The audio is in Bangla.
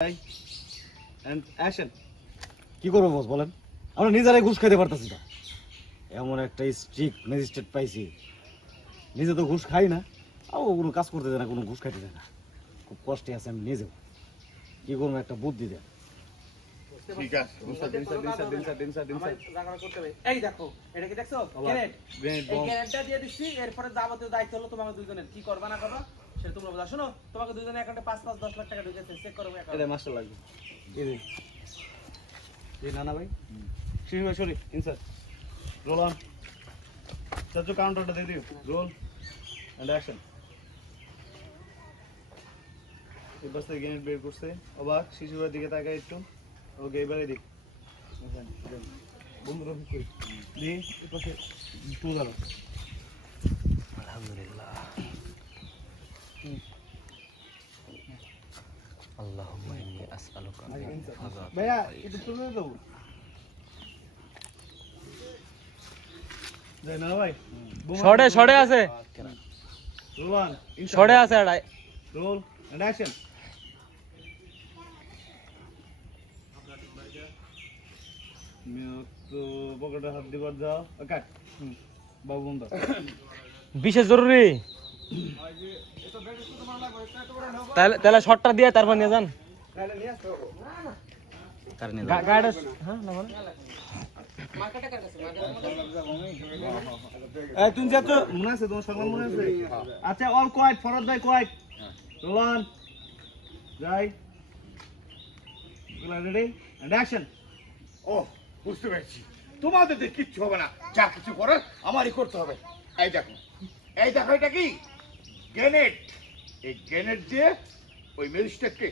and action কি করব বস বলেন আমরা নিজেরাই ঘুষ খাইতে পারতাছি না এমন একটা স্ট্রিক্ট ম্যাজিস্ট্রেট পাইছি নিজে তো ঘুষ খাই না আর ও কোনো কাজ করতে দেয় না কোনো ঘুষ খাইতে দেয় না খুব কষ্টে আছে আমি নিজেও কি করব একটা বুদ্ধি দেন ঠিক আছে দিন স্যার জায়গা করতে হবে এই দেখো এটা কি দেখছো গ্রেনেড এই গ্রেনেডটা দিয়ে দিচ্ছি এরপরে যাবতীয় দায়িত্ব হলো তোমাদের দুইজনের কি করবা না করবা সেটা তোমরা বলো শুনো তোমাকে দুইজনের অ্যাকাউন্টে 5-10 লাখ টাকা ঢুকেছে চেক করো অ্যাকাউন্ট এটা মাস্টার লাগবে এই নানা ভাই শিশু ভাই সরি ইনসার রোল অন চাচু কাউন্টারটা দিয়ে দিও রোল এন্ড অ্যাকশন এবার থেকে গ্রেনেড বের করছে অবাক শিশুর দিকে তাকায় একটু ওকে এবারে দিক বন্ধু রফিক কই দি এপাশে টু দাঁড়া আলহামদুলিল্লাহ আল্লাহুম্মা ইন্নী আসআলুকা ভাইয়া এটা তুমি দাও যাই না ভাই শর্টে আছে রোল অন শর্টে আছে এটাই রোল এন্ড অ্যাকশন তো পকেটে হাত দিবার যাও কাট বাবু বন্ধ বিশেষ জরুরি তাহলে শর্টটা দিয়ে তারপর নিয়ে যান গাড়ি হ্যাঁ না বলেন এই তুমি যা তো মনে আছে তোমার সঙ্গে মনে আছে আচ্ছা all quiet forward by quiet roll on যাই রেডি এন্ড অ্যাকশন ও বুঝতে পেরেছি তোমাদের দিয়ে কিচ্ছু হবে না যা কিছু করার আমারই করতে হবে এই দেখো এটা কি গ্রেনেড এই গ্রেনেড দিয়ে ওই ম্যাজিস্ট্রেটকে